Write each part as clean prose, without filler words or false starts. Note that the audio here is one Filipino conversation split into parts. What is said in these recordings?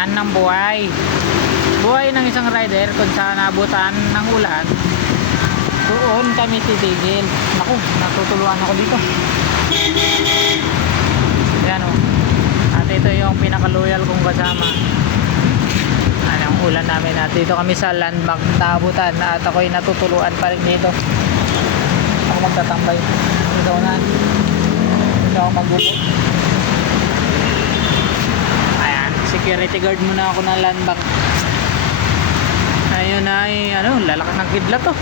Yan ang buhay. Buhay ng isang rider kung saan nabutan ng ulan. Doon kami titigil. Naku, natutuluan ako dito. Yan o. At ito yung pinaka-loyal kong kasama. Ang ulan namin at dito kami sa landmark naabutan at ako'y natutuluan pa rin dito. Ako magtatambay. Dito na. Dito ako magbubo. Ayan, security guard muna ako ng landmark. Ayun ay ano, lalakas ng kidlat to.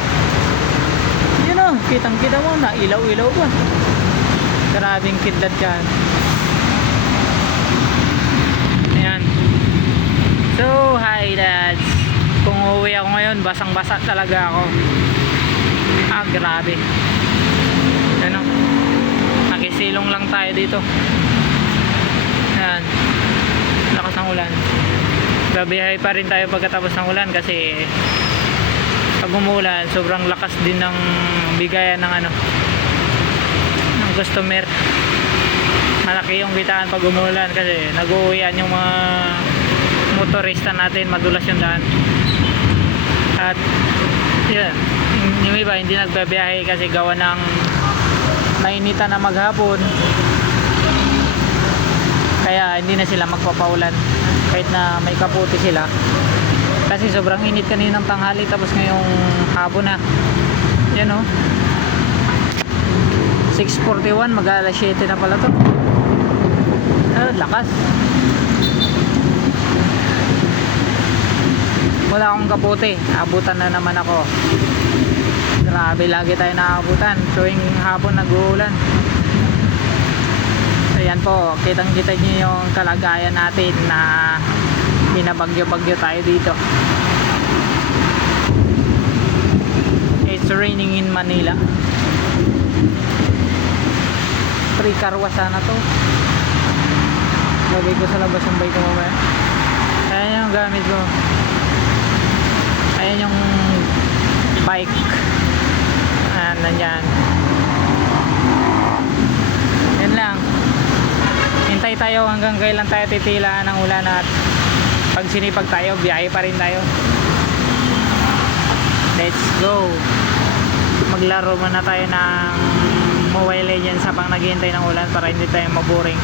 Yun o, kitang kita mo na ilaw-ilaw pa. Grabing kidlat yan. Ayan. So, hi dads. Kung uuwi ako ngayon, basang-basa talaga ako. Grabe. Ano? Nakisilong lang tayo dito. Ayan. Lakas ng ulan. Babiyahe pa rin tayo pagkatapos ng ulan kasi pag umulan, sobrang lakas din ng bigayan ng ano, ng customer. Malaki yung kitaan pag umulan kasi nag-uuwian yung mga motorista natin, madulas yung daan. At yun, yung iba hindi nagbabiyahe kasi gawa ng mainitan na maghapon, kaya hindi na sila magpapaulan kahit na may kaputi sila kasi sobrang init kaninang tanghali tapos ngayong hapon na. Yan o, 6:41, mag-alas 7 na pala to. Lakas. Wala akong kaputi, abutan na naman ako. Grabe, lagi tayo naabutan tuwing hapon nag-uulan. Ayan po, kitang kita niyo yung kalagayan natin na binabagyo-bagyo tayo dito. It's raining in Manila. Free car wash sana to. Lagay ko sa labas yung bike ko mamaya. Ayan yung gamit ko. Ayan yung bike. Ayan, nandyan. Yan lang. Hintay tayo hanggang kailan tayo titilaan ng ulan at pag sinipag tayo, biyahe pa rin tayo. Let's go. Maglaro muna tayo ng Mobile Legends habang naghihintay ng ulan para hindi tayo maboring.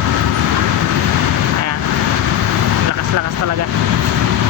Ayan. Lakas-lakas talaga.